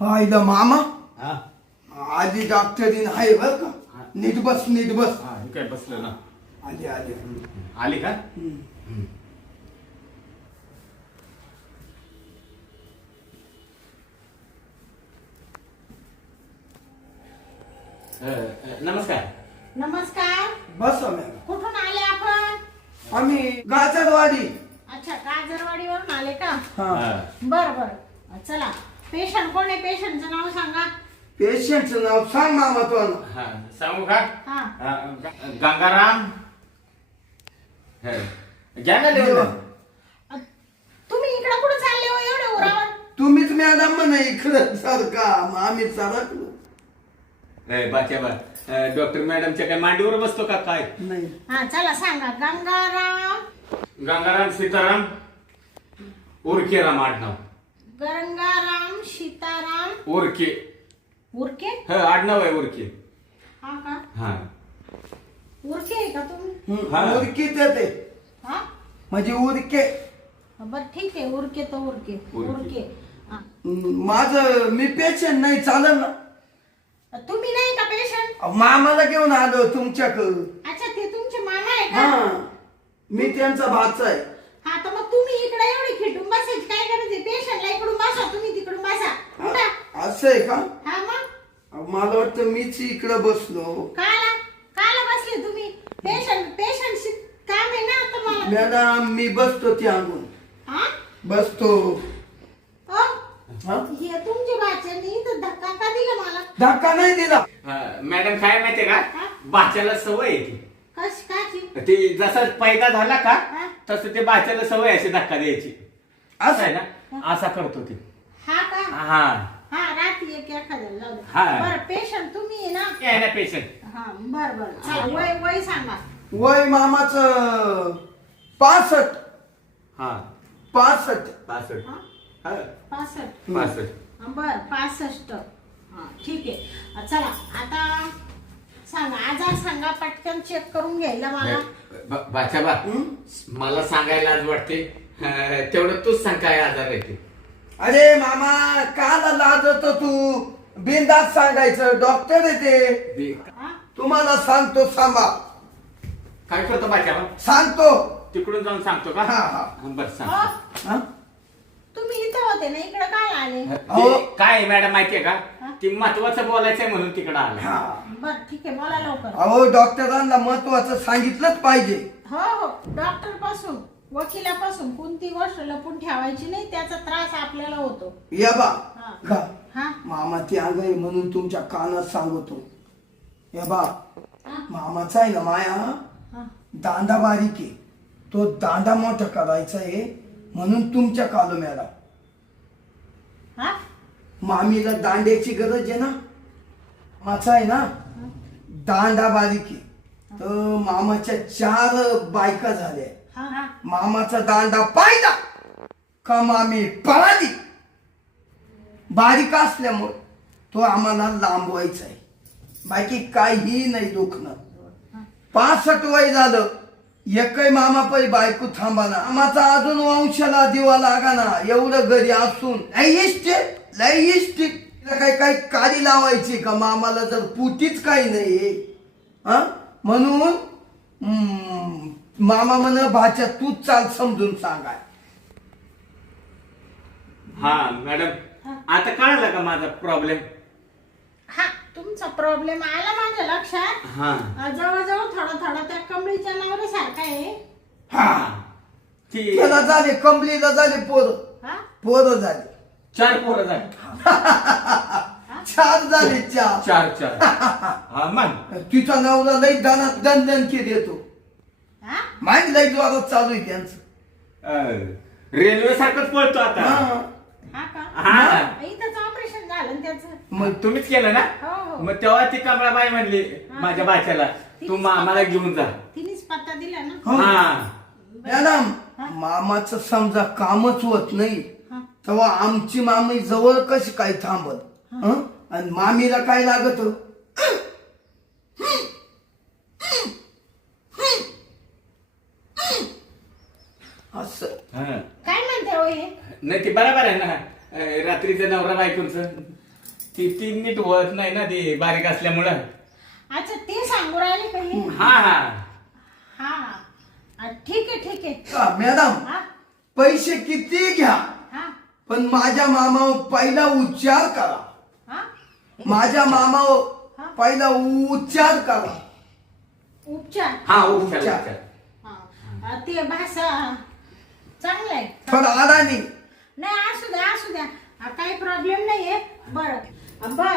हा इथं मामा हा आधी डॉक्टरीन आहे बर का. नीट बस नीट बस. हा हे काय बसलं ना. आली आली. आली का? नमस्कार. नमस्कार. बस मॅडम. कुठून आले आपण? आम्ही गाजरवाडी. अच्छा, काजरवाडीवरून आले का? हा. बर बर. चला, पेशंट कोण आहे? पेशंटचं नाव सांगा. पेशंटचं नाव सांग मामा तो. हा सांगू का? हा. गंगाराम. घ्या ना लिहून. तुम्ही इकडे कुठे चालले हो एवढे उरावर? तुम्हीच मॅडम म्हणे इकडं सारखा आम्ही सरकलो. बाच्या बा डॉक्टर मॅडमच्या काय मांडीवर बसतो का काय? नाही. हा चला सांगा. गंगाराम. गंगाराम सीताराम उरकेराम आडनाव. गंगाराम सीताराम उरके. उरके. आडनाव आहे उरके. हा का? हा उरके आहे का तुम्ही? हा. उरकीच येते हा म्हणजे उरके. बर ठीक आहे. उरके तर उरके. उरके. उरके. हा. माझं मी पेशंट नाही चालेल ना. तुम्ही नाही का पेशंट? मामाला घेऊन आलो तुमच्याकडं. अच्छा, ते तुमचे मामा आहे हा का? मी त्यांचा भाचा आहे. हा तर मग तुम्ही इकडे एवढी खिटून बसायची काय गरज आहे? पेशंटला इकडून बसा, तुम्ही तिकडून बसा. उठा. असं आहे का? हा मग मला वाटतं मीच इकडं बसलो. काला काला बसले तुम्ही? पेशंट काम आहे ना तुम्हाला. मॅडम मी बसतो त्या अंगून हा बसतो. अ? हा? हे तुमच्या भाच्याने तर धक्का का दिला मला? धक्का नाही दिला. मॅडम काय माहितीये का? हा? बाच्याला सवय आहे ती. कश काची? ते जसा पैदा झाला का हा? तसं ते बाच्याला सवय अशी धक्का द्यायची. असं आहे ना, असा करतो ते. हा का? हा हा रात्री एक एखाद्याला लावलं. हा. बरं पेशंट तुम्ही आहे ना? आहे ना पेशंट. हा बर बर. चला, वय सांगा. वय मामाचं 65. हा 65. 65. हा? हा 65. 65. बर 65. हा ठीक आहे. चला आता सांगा. आजार सांगा पटकन चेक करून घ्यायला मला. बाच्या बा मला सांगायला आज वाटते. तेवढं तूच सांग काय आजार आहे ते. अरे मामा काल लाजतो तू. बिनधास्त सांगायचं. डॉक्टर आहे ते. हा? तुम्हाला सांगतो थांबा. काय करतो बाच्या बा? सांगतो. तिकडून जाऊन सांगतो का? हा, हा. बरं सांग. अ, हा? तुम्ही इथं होते ना, इकडे काय आले? अहो. ते काय आहे मॅडम माहितीये का? हा? ती महत्वाचं बोलायचंय म्हणून तिकडं आलं. हा. बर ठीक आहे, बोला लवकर. अहो डॉक्टरांना महत्वाचं सांगितलंच पाहिजे. हो हो. डॉक्टर पासून वकिलापासून कोणती गोष्ट लपून ठेवायची नाही. त्याचा त्रास आपल्याला होतो. या बा हा. का हा? मामा ती अंग आहे म्हणून तुमच्या कानात सांगतो. या बा हा? मामाचा आहे ना माया हा. दांडा बारीक आहे. तो दांडा मोठा करायचा आहे म्हणून तुमच्या कालो मॅडम. हा? मामीला दांड्याची गरज आहे ना. माचा आहे ना दांडा बारीक आहे. तर मामाच्या 4 बायका झाल्या. हा? हा? मामाचा दांडा पाहिला का मामी पळाली. बारीक असल्यामुळे तो आम्हाला लांबवायचा आहे. बाकी काही नाही दुखणं. 65 वय झालं. एकही मामा पै बायको थांबाना. आम्हाचा अजून वंशाला दिवा लागा ना. एवढं घरी असून लय इष्ट काही काडी लावायची का मामाला? जर पुतीच काही नाही हा म्हणून मामा म्हण भाच्या तूच चाल समजून सांगाय. हा मॅडम आता कळालं का माझा प्रॉब्लेम? हा तुमचा प्रॉब्लेम आला माझ्या लक्षात. हा जवळजवळ थोडा त्या कमळीच्या नवऱ्यासारखा आहे. हा ती त्याला झाले कंबलीला झाले हा? पोरं झाले. 4 पोरं झाली. 4 झाले 4. 4 हा मग तिचा नवरा लई दानात दणदण के देतो. हा? माहिती लई जोरात चालू आहे त्यांचं. रेल्वे सारखंच पळतो आता. हा. हा का? हा. इथंच ऑपरेशन झालं ना त्याचं. मग तुम्हीच केलं ना? हो हो. मग तेव्हा ती कमळाबाई म्हणली माझ्या बाच्याला तू मला घेऊन जा. तिनेच पत्ता दिला ना. हो. हा मॅडम मामाचं समजा कामच होत नाही हा. तेव्हा आमची मामी जवळ कशी काय थांबत. हं? आणि मामीला काय लागत. असं हा. काय म्हणते हो हे? नाही ते बरोबर आहे ना. रात्रीचं नवरा बायकोंच ती नीट होत नाही ना ती बारीक असल्यामुळं. अच्छा ते सांगू राहिले काही. हा हा हा ठीक आहे ठीक आहे. मॅडम हा पैसे किती घ्या हा पण माझ्या मामावर पहिला उच्चार करा. हा माझ्या मामावर पहिला उच्चार करा. उपचार. हा उपचार उपचार. उपचार. ते भाषा चांगलं आहे. थोडा अडाणी. नाही असू द्या काही प्रॉब्लेम नाहीये. बर हा?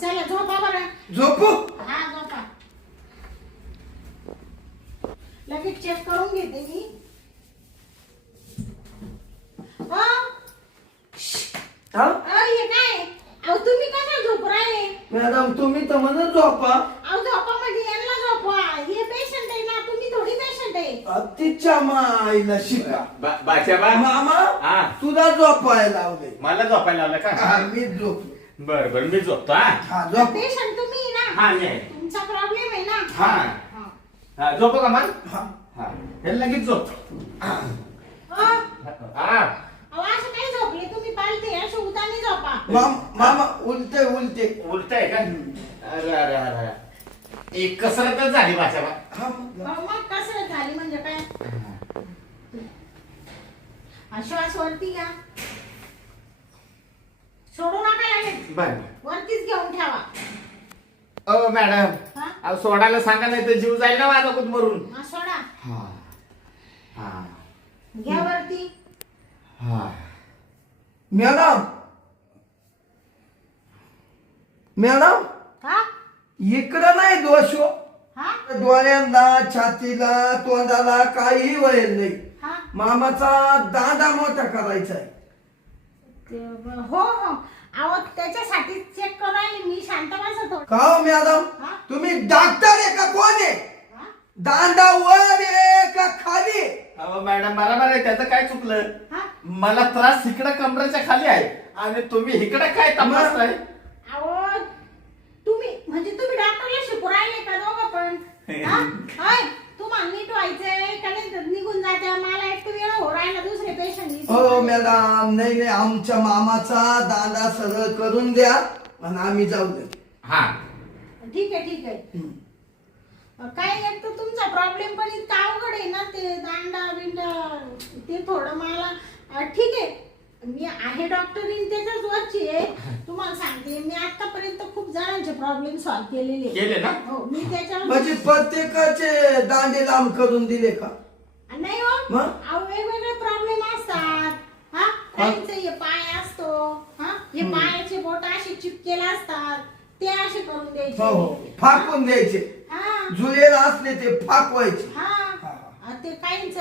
चला झोपा बरं. झोपू. हा झोपा. लगेच चेक करून घेते मी. हा? हे काय अहो तुम्ही कशा झोप राहिले. मॅडम तुम्ही तर म्हणत झोपा. अहो झोपा म्हणजे यांना झोपवा. हे पेशंट आहे ना तुम्ही थोडी पेशंट आहे. तिच्या माईला शिका. बाच्याबा मामा हा. तुला झोपायला लावले. मला झोपायला लावलं का? हा, मी झोपलो. बर बर मी झोपतो. हा हा झोप. पेशंट तुम्ही ना. हा मी आहे. तुमचा प्रॉब्लेम आहे ना. हा हा. हा झोपू का मग? हा. हा हे लगेच झोप. हा. हा अहो असं काही झोपले तुम्ही पालते असे उतानी झोपा. मामा उलटे उलटे. उलट आहे का? अरे अरे अरे एक कसरतच झाली बाच्याबा. हा मग. मग कसरत झाली म्हणजे काय. श्वास वरती घ्या. सोडू नका लागेल. बर वरतीच घेऊन ठेवा. ओ मॅडम हा? अहो सोडायला सांगा नाही तर जीव जाईल ना माझा कुठ मरून. हा सोडा. हा हा घ्या वरती. हा मॅडम मॅडम हा इकडं नाही दोष हो. हा डोळ्यांना छातीला तोंडाला काही वळेल नाही. हा मामाचा दांडा मोठा करायचा आहे. हो अहो त्याच्यासाठी चेक करू राहिले मी. शांत बसा थोडं. का हो मॅडम हा? तुम्ही डॉक्टर आहे का कोण आहे. हा? दांडा वर आहे का खाली. अहो मॅडम बरोबर आहे त्याचं काय चुकलं. हा? मला त्रास इकडं कमरेच्या खाली आहे आणि तुम्ही इकडं काय तपासताय. अहो तुम्ही म्हणजे तुम्ही डॉक्टरला शिकू राहिले का दोघं पण. हा? होय तुम्हाला नीट व्हायचंय का नाही तर निघून जाते. मला एक वेळ हो राहिला दुसरे पेशंट. हो मॅडम नाही आमच्या मामाचा दांडा सरळ करून द्या आणि आम्ही जाऊ दे. हा ठीक आहे काय एक तर तुमचा प्रॉब्लेम पण इतका अवघड आहे ना. ते दांडा बिंडा ते थोडं मला ठीक आहे. मी आहे डॉक्टरीन त्याच्याच वरची आहे. तुम्हाला सांगते मी आतापर्यंत खूप जणांचे प्रॉब्लेम सॉल्व्ह केलेले केले ना? हो मी त्याच्यावर म्हणजे प्रत्येकाचे दांडे लांब करून दिले का. नाही हो मग? अहो वेगवेगळे प्रॉब्लेम असतात. हा काहींचे हे पाय असतो. हा हे पायाचे बोट असे चिपकेले असतात ते असे करून हो द्यायचे. हो फाकून द्यायचे. हा जुलेला असले ते फाकवायचे. हा ते काहींच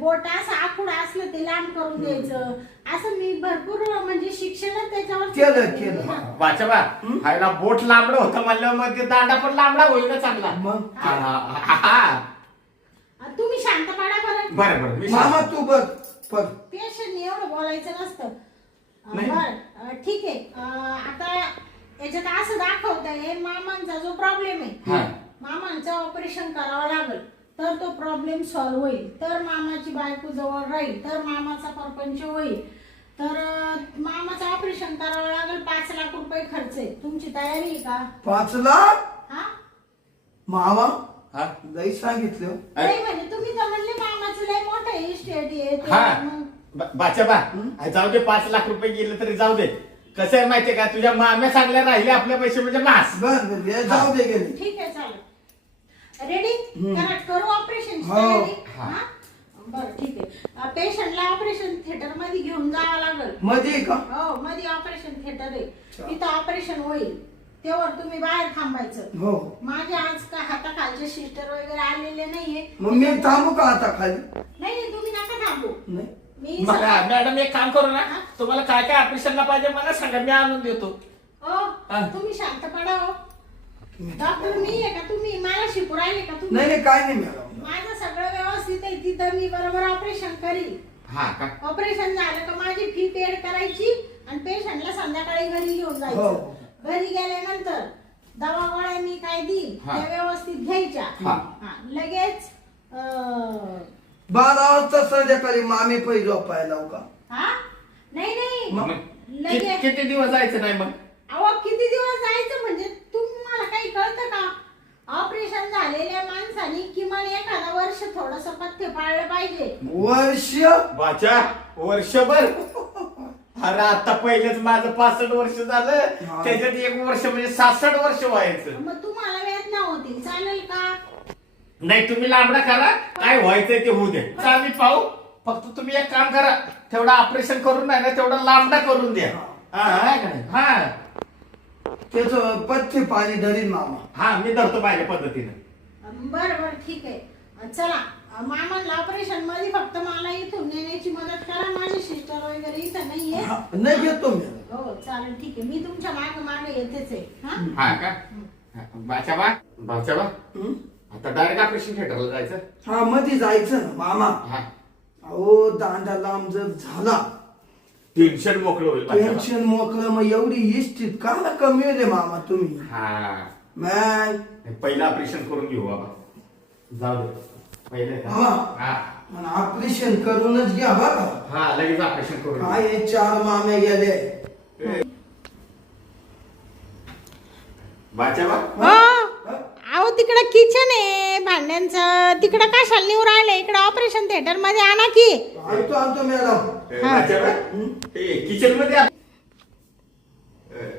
बोट असं आखूड असलं ते लांब करून द्यायचं. असं मी भरपूर म्हणजे शिक्षण त्याच्यावर केलं. वाचबा हायला बोट लांबडं होतं म्हणल्यावर मग ते दांडा पण लांबडा होईल ना चांगला. मग तुम्ही शांत पडा बरं. बरं मी मामा तू बघ बघ. पेशंट एवढं बोलायचं नसतं. नाही. बर ठीक आहे. आता याच्यात असं दाखवतंय मामांचा जो प्रॉब्लेम हा. आहे मामांचं ऑपरेशन करावं लागेल तर तो प्रॉब्लेम सॉल्व्ह होईल. तर मामाची बायको जवळ राहील तर मामाचा परपंच होईल. तर मामाचं ऑपरेशन करावं लागेल. 5 लाख रुपये खर्च आहे. तुमची तयारी आहे का. 5 लाख हा मामा हा? लई सांगितलं. नाही म्हणजे तुम्ही तर म्हणले मामाचं लय मोठं इस्टेट आहे ते हा मग बाच्याबा जाऊ दे 5 लाख रुपये गेले तरी जाऊ दे. कसं आहे माहितीये का तुझ्या माम्या चांगल्या राहिले आपल्या पैसे म्हणजे मास. बर जाऊ दे गेले. ठीक आहे चालेल. रेडी करू ऑपरेशन. हो. बरं ठीक आहे. पेशंटला ऑपरेशन थिएटर मध्ये घेऊन जावं लागेल. मध्ये का. हो मध्ये ऑपरेशन थिएटर आहे. तिथं ऑपरेशन होईल तेव्हा तुम्ही बाहेर थांबायचं. हो माझे आज का हाताखालचे सिस्टर वगैरे आलेले नाहीये. मग मी थांबू का आता खाली. नाही तुम्ही नका थांबू. नाही मी मॅडम एक काम करू ना तुम्हाला काय काय ऑपरेशनला पाहिजे मला सांगा मी आणून देतो. हो तुम्ही शांत पडा. हो डॉक्टर मी आहे का तुम्ही मला शिकू राहिले का तुम्ही. नाही काय नाही मॅडम. माझं सगळं व्यवस्थित आहे. तिथं मी बरोबर ऑपरेशन करीन. हा का ऑपरेशन झालं का माझी फी पेड करायची आणि पेशंटला संध्याकाळी घरी घेऊन हो. जायचं. घरी गेल्यानंतर दवा गोळ्या मी काय देईल त्या व्यवस्थित घ्यायच्या. लगेच 12 वाजता संध्याकाळी मामी पै झोपायला लावू का. हा नाही मग? लगेच किती दिवस जायचं नाही मग? अहो किती दिवस जायचं म्हणजे तुम्हाला काही कळतं का? ऑपरेशन झालेल्या माणसाने किमान एखादा वर्ष थोडस पथ्य पाळलं पाहिजे. वर्ष बाचा वर्षभर? अरे आता पहिलेच माझं 65 वर्ष झालं, हा. त्याच्यात एक वर्ष म्हणजे 66 वर्ष व्हायचं. मग तुम्हाला वेदना होतील चालेल का? नाही तुम्ही लांबडा करा, काय व्हायचंय ते होऊ दे. आम्ही पाहू, फक्त तुम्ही एक काम करा, तेवढं ऑपरेशन करून नाही ना तेवढा लांबडा करून द्या. हा का नाही? हा त्याच पथ्य पाणी धरीन मामा. हा मी धरतो माझ्या पद्धतीने. बरं बरं ठीक आहे. चला मामाला ऑपरेशन मध्ये फक्त मला इथून नेण्याची मदत करा. माझी सिस्टर वगैरे इथं नाहीये. हा, नाही घेतो मी. हो चालेल ठीक आहे. मी तुमच्या मागे मागे येतेच आहे. हा हा का? बाचा हं? आता डायरेक्ट ऑपरेशन थिएटरला जायचं. हा मध्ये जायचं ना मामा. हा अहो दांडा लांब जर झाला टेन्शन मोकळं होईल बाचा. टेन्शन मोकळं, मग एवढी इष्टीत का कमी होते मामा तुम्ही. हा मग पहिलं ऑपरेशन करून घेऊ बाबा. जाऊ दे पहिले का? हा. हा ऑपरेशन करूनच घ्या बघा. हा लगेच ऑपरेशन करून घेऊ. काय हे 4 मामे गेले. बाचा अहो तिकडं किचन आहे भांड्यांचं, तिकडं कशाला निवड राहिले? इकडे ऑपरेशन थिएटर मध्ये आणा की. आणतो मॅडम. किचन मध्ये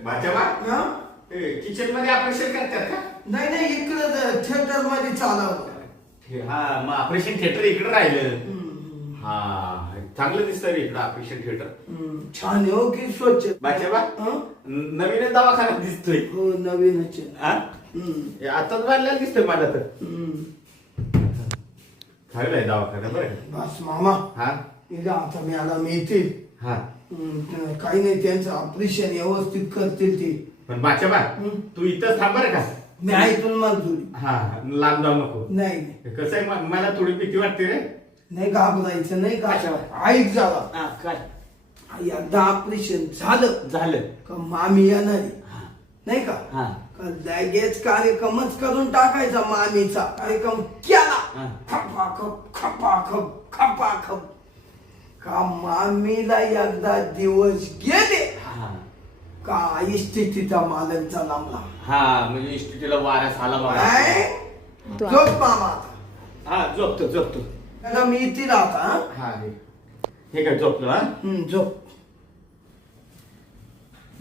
बाचा हा? किचन मध्ये ऑपरेशन करतात का? नाही इकडं थिएटर मध्ये चालवलं. हा मग ऑपरेशन थिएटर इकडे राहिलं. हम्म. हा चांगलं दिसतं रे इकडं ऑपरेशन थिएटर. छान आहे हो की स्वच्छ. बाचा हं? नवीन दवाखाना दिसतोय. हो नवीनच आहे. हा? हम्म. हे आताच बांधलेला दिसतोय मला तर. हम्म. चांगलं आहे दवाखाना बरं. बस मामा हा इथं आता मी आला मी येतील. हा काही नाही त्यांचं ऑपरेशन व्यवस्थित करतील ते. पण बाचा तू इथंच थांब बरं का. मी ऐकून मंजुरी. हा लांब जाऊ नको. नाही कसं आहे मला थोडी भीती वाटते रे. नाही घाबरायचं नाही अच्छा. का. ऐक झाला काय एकदा ऑपरेशन झालं झालं? का मामी येणार आहे. नाही का हा का लगेच कार्यक्रमच करून टाकायचा मामीचा. कार्यक्रम केला हा. खपाखप का मामीला एकदा दिवस गेले हा का इस्थितीचा मालकचा लांबला. हा म्हणजे इस्टेटीला वाऱ्यास आला बघा. काय? झोप मामा आता. हा झोपतो. आता मी इथे राहता. हा हे काय झोपलो हा. झोप.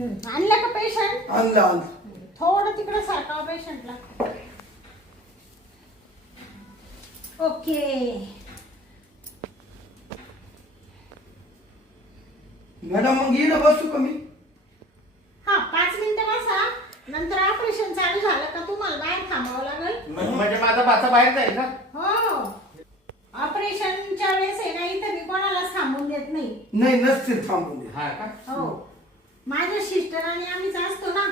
आणलं का पेशंट? आणलं. थोडं तिकडे सारखा पेशंटला. ओके मॅडम मग येणं बसू का मी. हा 5 मिनिटं बसा. नंतर ऑपरेशन चालू झालं का तुम्हाला बाहेर थांबावं लागेल. म्हणजे माझा बाचा बाहेर जाईल का? हो ऑपरेशनच्या वेळेस आहे ना इथं मी कोणालाच थांबून देत नाही. नाही नसते थांबून दे. हा का? हो माझ्या सिस्टर आणि आम्हीच असतो ना.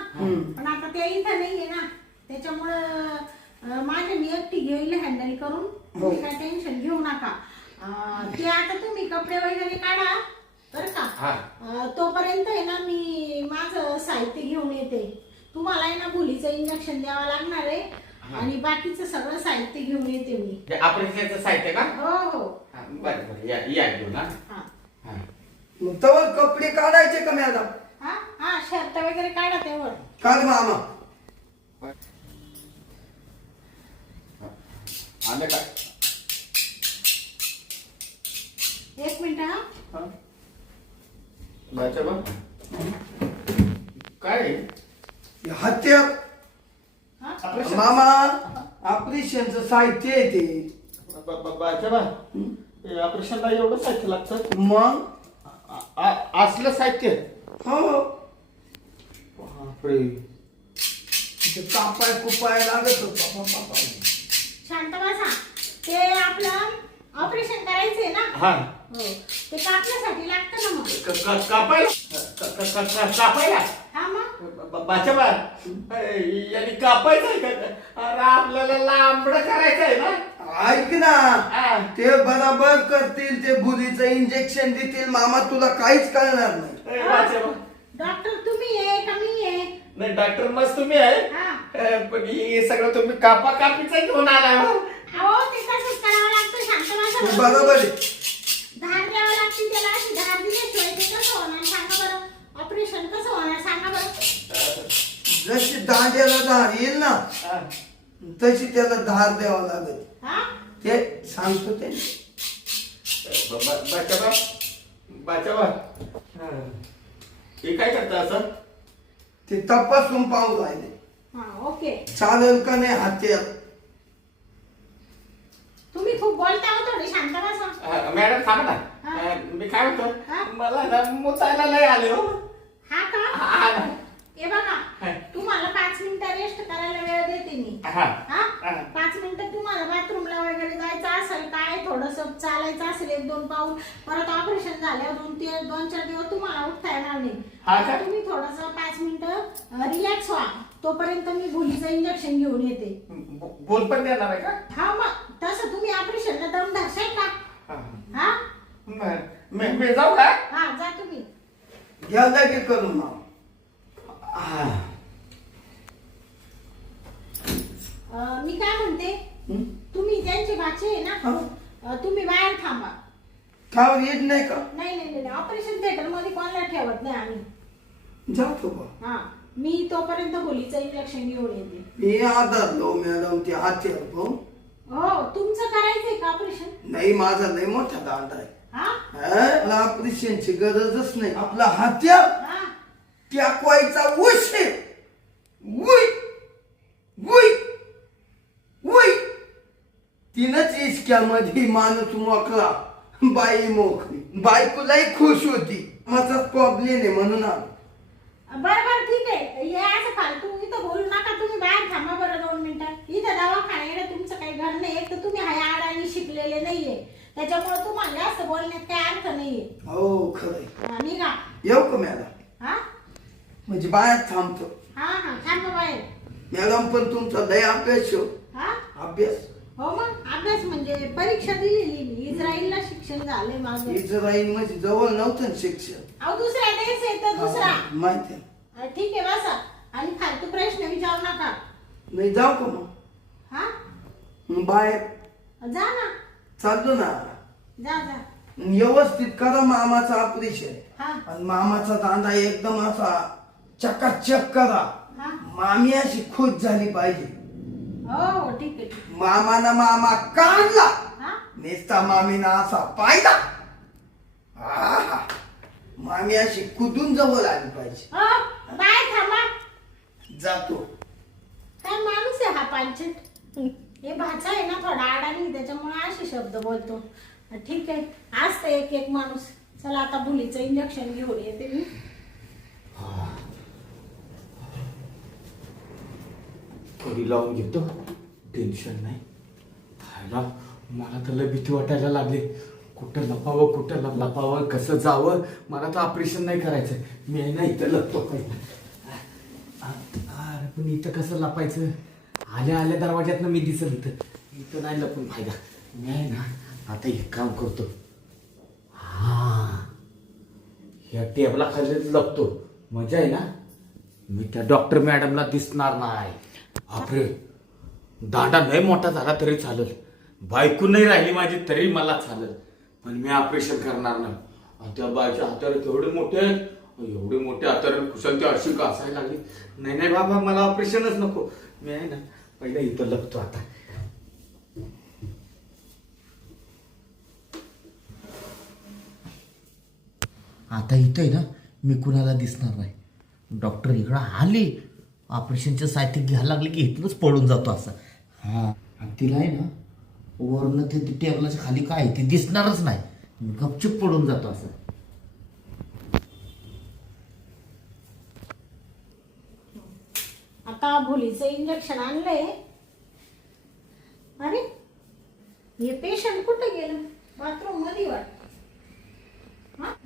पण आता ते इथं नाहीये ना त्याच्यामुळं माझे मी एकटी घेईल हँडल करून. तुम्ही काय टेन्शन घेऊ नका. ते आता तुम्ही कपडे वगैरे काढा बरं हा. का. तोपर्यंत आहे ना मी माझं साहित्य घेऊन येते. तुम्हाला आहे ना भुलीचं इंजेक्शन द्यावं लागणार आहे आणि बाकीचं सगळं साहित्य घेऊन येते मी. ऑपरेशनचं साहित्य का? हो हो हा, बरं या घेऊन हा. हा हा. मग तवर कपडे काढायचे का मॅडम. हा हा शर्ट वगैरे काढा तेवढं. काढ मामा. आलं काय? 1 मिनिट हा. बाचा काय आहे? हत्या हा? ऑपरेशन? मामा ऑपरेशनचं साहित्य आहे ते. बाचा हे ऑपरेशनला एवढं साहित्य लागतं? मग असलं साहित्य? हो बापरे. ते कापाय कुपाय लागत होत. शांत बसा. ते आपलं ऑपरेशन करायचंय ना. हा हो ते कापण्यासाठी लागतं ना मग. कापायला हा मग बाचा यांनी कापायचं आहे का? अरे आपल्याला लांबडं करायचं आहे ना. ऐक ना हा. ते बरोबर करतील. ते बुलीचं इंजेक्शन देतील मामा. तुला काहीच कळणार नाही. बाचा डॉक्टर तुम्ही आहे का मी आहे? नाही डॉक्टर मस्त तुम्ही आहे. हा पण हे सगळं तुम्ही कापाकापीचं घेऊन आला हो. अहो ते तसंच करावं लागतं. शांत तू बसा. बरोबर आहे. धार द्यावं लागते त्याला. अशी धार दिल्याशिवाय ते कसं होणार सांगा बरं. दांड्याला धार येईल ना हा. तशी त्याला धार द्यावा लागेल. हा ते सांगतो ते. बाचाबा हे काय करता असं? ते तपासून पाहू राहिले हा ओके. चालेल का नाही हात्यात. तुम्ही खूप बोलता हो, थोडी शांत बसा. मॅडम थांबा ना. हा. मी काय हा. म्हणतो मला ना मुतायला लय आले हो. हा का? हा ना. हे बघा हा. तुम्हाला 5 मिनिटं रेस्ट करायला वेळ देते मी. हा. हा हा. 5 मिनिटं तुम्हाला बाथरूमला वगैरे जायचं असेल, काय थोडस चालायचं असेल 1-2 पाऊल, परत ऑपरेशन झाल्यावर 2-4 दिवस तुम्हाला उठता येणार नाही. हा का? तर तुम्ही थोडस 5 मिनिटं रिलॅक्स व्हा. तोपर्यंत मी भुलीचं इंजेक्शन घेऊन येते. बोल पण देणार आहे का? हा मग तसं तुम्ही ऑपरेशनला दम धरशाल का? हा. हा मी जाऊ का? हा जा तुम्ही. घ्या लगे करून ना. मी काय म्हणते, तुम्ही त्यांची भाची आहे ना, तुम्ही बाहेर थांबा. खावर येत नाही का? नाही ऑपरेशन थिएटर मध्ये कोणाला ठेवत नाही आम्ही. जातो बा. हा मी तोपर्यंत भुलीचं इंजेक्शन घेऊन येते. मी आदरलो मॅडम ते हात्यावर पाहून. हो तुमचं करायचंय का ऑपरेशन? नाही माझा लय मोठा दांड आहे. हा ऑपरेशनची गरजच नाही. आपला हात्यार हा टाकवायचा उशी उई उई उई. तीनच इचक्यामध्ये माणूस मोकळा, बाई मोकळी. बायकोलाही खुश होती. माझा प्रॉब्लेम आहे म्हणून आलो. बरं ठीक आहे. हे असं फालतू इथं बोलू नका. तुम्ही बाहेर थांबा बरं 2 मिनिटं. इथं दवाखान्याकडे तुमचं काही घर नाही. एक तर तुम्ही हाय आडाणी शिकलेले नाहीये, त्याच्यामुळे तुम्हाला जास्त बोलण्यात काही अर्थ नाहीये. हो खरंय. निघा. येऊ का मॅडम? हा म्हणजे बाहेर थांबतो. हा थांबा बाहेर. मॅडम पण तुमचा लय अभ्यास हो. हा अभ्यास हो मग अभ्यास म्हणजे परीक्षा दिलेली मी. इस्रायलला शिक्षण झालंय माझं. इस्राईल म्हणजे जवळ नव्हतं ना शिक्षण. अहो दुसरा देश आहे तर दुसरा. माहिती आहे. ठीक आहे बसा. आणि फालतू प्रश्न विचारू नका. नाही जाऊ का मग? हा बाहेर जा ना. चाललो ना. जा जा. व्यवस्थित करा मामाचं ऑपरेशन. हा आणि मामाचा दांडा एकदम असा चकाचक करा. हा मामी अशी खुश झाली पाहिजे. हो ठीक आहे. मामाना मामा काढला, हा नेसता मामीना असा पाहिला. आहा. मामी अशी कुदून जवळ आली पाहिजे. हो बाहेर थांबा. जातो. काय माणूस आहे हा पांचट. हे भाचा आहे ना थोडा अडाणी, त्याच्यामुळे असे शब्द बोलतो. ठीक आहे असतं एक माणूस. चला आता भुलीचं इंजेक्शन घेऊन येते मी. कडी लावून घेतो, टेन्शन नाही. खायला मला तर लय भीती वाटायला लागली. कुठं लपावं कसं जावं. मला तर ऑपरेशन नाही करायचं. मी आहे ना इथं लपतो पहिला. अरे पण इथं कसं लपायचं? आल्या दरवाज्यातनं मी दिसल इथं नाही लपून फायदा. मी आहे ना आता एक काम करतो. ह्या टेबला खाली लपतो. मजा आहे ना. मी त्या डॉक्टर मॅडमला दिसणार नाही. बापरे दांडा नाही मोठा झाला तरी चालेल. बायको नाही राहिली माझी तरी मला चालेल. पण मी ऑपरेशन करणार नाही. आणि त्या बायच्या हातावर एवढे मोठे हातावर कुशल ते अशी का असायला लागली. नाही बाबा मला ऑपरेशनच नको. मी आहे ना पहिला इथं लपतो आता. आता इथं आहे ना मी कुणाला दिसणार नाही. डॉक्टर इकडं आले ऑपरेशनचं साहित्य घ्यायला लागले की इथूनच पळून जातो असं. हां आणि तिला आहे ना वरनं ते टेबलाच्या खाली काय आहे ते दिसणारच नाही. गपचूप पळून जातो असं. आता भुलीचं इंजेक्शन आणलंय. अरे हे पेशंट कुठे गेलं? बाथरूम मध्ये वाटत.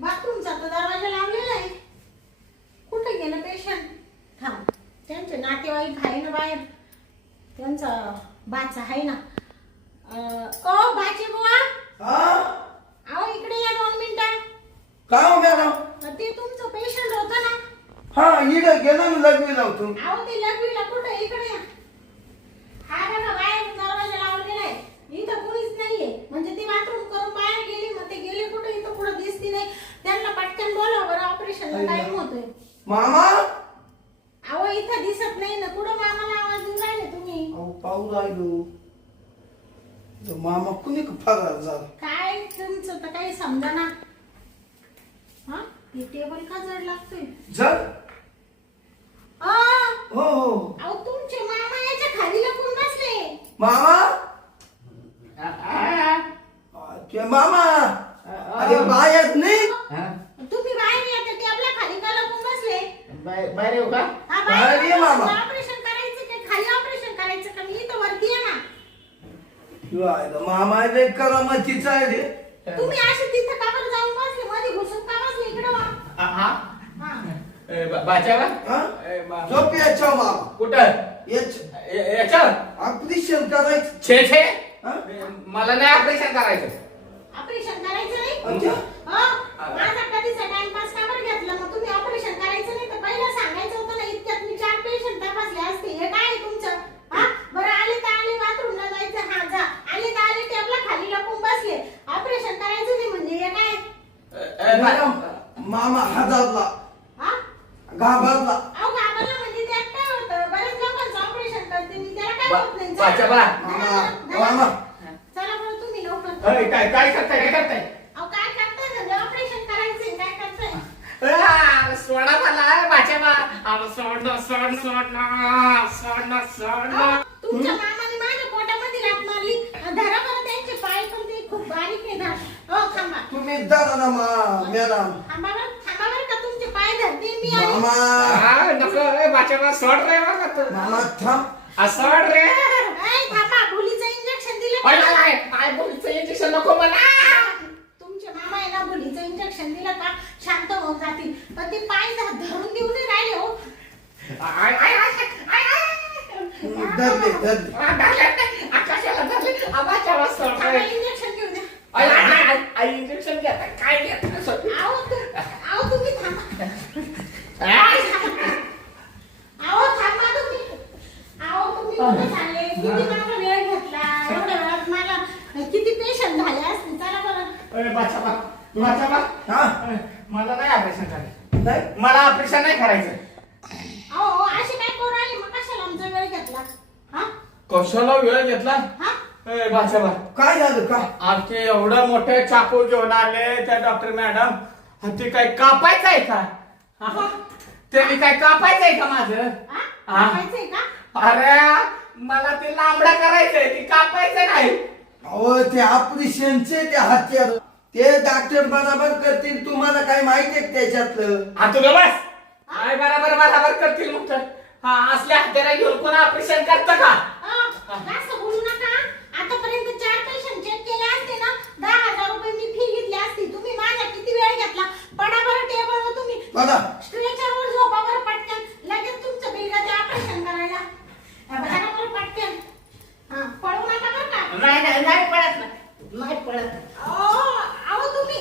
बाथरूमचा तर दरवाजा लावलेला आहे. कुठे गेलं पेशंट? थांब. त्यांचे नातेवाईक आहे ना बाहेर. त्यांचा बाचा आहे ना. ओ बाची बुवा, अहो इकडे या 2 मिनिटं. काय हो मॅडम? ते तुमचं पेशंट होतं ना. हा इकडे गेलो मी लग्न लावतो. अहो ते लघवीला कुठे? इकडे या. हा बघा बाहेर दरवाजा लावलेला आहे. इथं कोणीच नाहीये. म्हणजे ती बाथरूम करून बाहेर गेली. मग ते गेले कुठे? इथं कुठं दिसती नाही. त्यांना पटकन बोलावं बरं. ऑपरेशनला टाइम होतोय. मामा अहो इथं दिसत नाही ना. मामा कुणी फरार झाला काय तुमचं तर काही समजा ना. हा हे टेबल का जड लागतोय? जर आ, हो हो अहो तुमचे मामा याच्या खाली लपून बसले. मामा ते मामा अरे बाहेर नाही तुम्ही बाहेर या त्या टेबला खाली का लपून बसले? बाहेर येऊ का? हा बाहेर ये मामा. ऑपरेशन करायचं काय खाली ऑपरेशन करायचं का? मी इथं वरती आहे ना. मामा लय करामतीचा आहे रे. तुम्ही असे तिथं का बरं जाऊन बसले? मध्ये घुसून का बसले? इकडे वा. हा. बाच्याला हा? झोप याच्या मामा कुठं याच्यावर ऑपरेशन करायचं. छे छे हा? मला नाही ऑपरेशन करायचं. ऑपरेशन करायचं नाही? अच्छा. हा? माझा कधीचा टाइमपास का बरं घेतला? मग तुम्ही ऑपरेशन करायचं नाही तर पहिलं सांगायचं होतं ना. इतक्यात मी 4 पेशंट तपासले असते. हे काय आहे तुमचं? हा? बरं आले तर आले बाथरूमला जायचं. हा जा. आले तर आले टेबला खाली लपून बसले. ऑपरेशन करायचं नाही म्हणजे हे काय? मॅडम मामा हादरला हा? घाबरला. अहो घाबरला म्हणजे त्यात काय होतं? बरेच लोकांचं ऑपरेशन करते मी. त्याला काय होत नाही. बाच्याबा मामा चला बरं तुम्ही लवकर. काय काय करताय काय करताय अहो काय करताय? म्हणजे ऑपरेशन करायचंय काय करताय? सोडा मला बाच्याबा सोडणं सोडणं सोडणं सोडणं सोडणं. तुमच्या मामाने माझ्या पोटामध्ये लाथ मारली. धरा बरं त्यांचे पाय पण ते खूप बारीक आहे. धरा. हो थांबा. तुम्ही धरा ना मॅडम. थांबा बरं का तुमचे पाय धरते मी आली. मामा नको बाच्याबा सोड रे बघा तू. मामा थांब. सोड रे ऐ, थांबा. भुलीचं इंजेक्शन दिलं का? काय बोलचं इंजेक्शन नको मला. तुमचे मामा आहे ना भुलीचं इंजेक्शन दिलं का शांत होऊन जातील. पण ते पाय धरून देऊ नाही राहिले हो. आय आय आय आय धरले धरले. आकाशाला धरले बाच्याबा सोड थांबा, रे. इंजेक्शन घेऊन द्या. इंजेक्शन घ्या काय घ्या अहो तुम्ही थांबा. अहो थांबा तुम्ही. अहो तुम्ही कुठे झाले? किती माझा वेळ घेतला? एवढ्या वेळात मला किती पेशंट झाले असते. चला बरं. बाच्याबा हा मला नाही ऑपरेशन करायचं. नाही मला ऑपरेशन नाही करायचं. अहो असे काय करू राहिले? मग कशाला आमचा वेळ घेतला? हा? कशाला वेळ घेतला हा? बाच्याबा काय झालं का आमचे एवढं मोठे चाकू घेऊन आले त्या डॉक्टर मॅडम. ते काय कापायचं आहे का? त्यांनी काय कापायचं आहे का माझं? हा? खायचंय का? अरे मला ते लांबडा करायचंय ते कापायचं नाही. अहो ते ऑपरेशनचे ते हत्यार ते डॉक्टर बराबर करतील. तुम्हाला काय माहिती आहे का त्याच्यातलं? हा तुला बस काय बराबर बराबर करतील मग तर. हा असल्या हत्यारा घेऊन कोण ऑपरेशन करतं का? जास्त बोलू नका. आतापर्यंत 4 पेशंट चेक केले असते ना. 10,000 रुपये मी फी घेतली असती. तुम्ही माझा किती वेळ घेतला? पडा बरं टेबलवर तुम्ही. बघा स्ट्रेचरवर झोपा बरं पटकन. लगेच तुमचं बिलगाचे ऑपरेशन करायला. बघा बरं पटकन. हा पळू नका बरं का. नाही पडत नाही पडत. अहो तुम्ही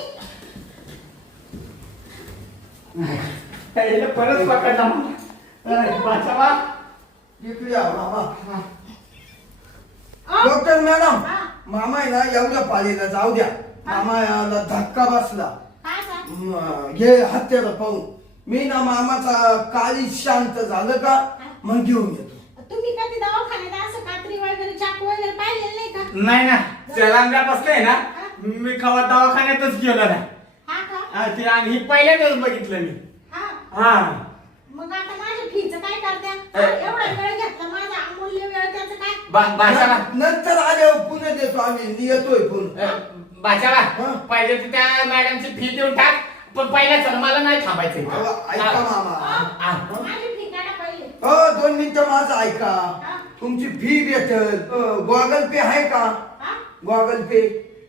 परत पकडला मग. बाच्याबा इकडे या मामा. अहो, डॉक्टर मॅडम हा. मामा आहे ना एवढ्या पाळीला जाऊ द्या. मामाला धक्का बसला. काय सांग? हे हत्याला पाहून मी ना मामाचा काळी शांत झालं का मग घेऊन येतो. तुम्ही कधी दवाखान्यात असं कात्री वगैरे चाकू वगैरे पाहिलेलं नाही का? नाही ना चलांगा बसलाय ना मी कवा दवाखान्यातच गेलो ना. हा का? ते आणि ही पहिल्यांदाच बघितलं मी. हा. हा मग आता माझ्या फीचं काय करत्या? एवढा वेळ घेतला माझा अमूल्य वेळ त्याचं काय? बाच्याबा नंतर आल्यावर पुन्हा देतो आम्ही येतोय पुन्हा. बाच्याबा हा. पहिले तर त्या मॅडमची फी देऊन टाक. पण पहिल्या चल मला नाही थांबायचं इथं. अहो, ऐका मामा. हा. माझी फी काढा पहिले. हो 2 मिनिटं माझं ऐका. हा. तुमची फी भेटल. गॉगल पे आहे का? हा? गॉगल पे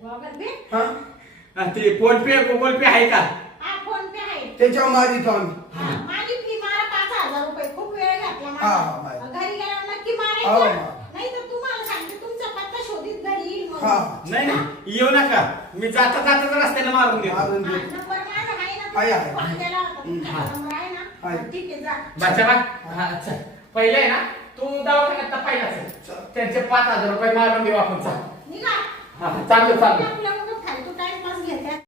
गॉगल पे? हा ते फोन पे गुगल पे आहे का? हा फोन पे आहे. त्याच्यावर मारितो आम्ही. हा, माझी फी मारा 5,000 रुपये. खूप वेळ घातला हा, माझा. घरी गेल्यावर नक्की हो, मारायचं. हा. नाही तर तुम्हाला सांगते तुमचा पत्ता शोधित घरी येईल मग. हा नाही नाही येऊ नका. मी जाता जाता रस्त्याला मारून देतो. मारून हा, देतो. नंबर माझा आहे ना? आहे, आहे. फोन केला होता. तुमचा नंबर आहे ना? आहे. ठीक आहे जा. बाच्याबा अच्छा पहिले आहे ना तू दवाखान्यात पहिलाच त्यांचे 5,000 रुपये मारून देऊ आपण. निघा. चालू चालू. आपल्या मग खाली तो टाइमपास घेत्या.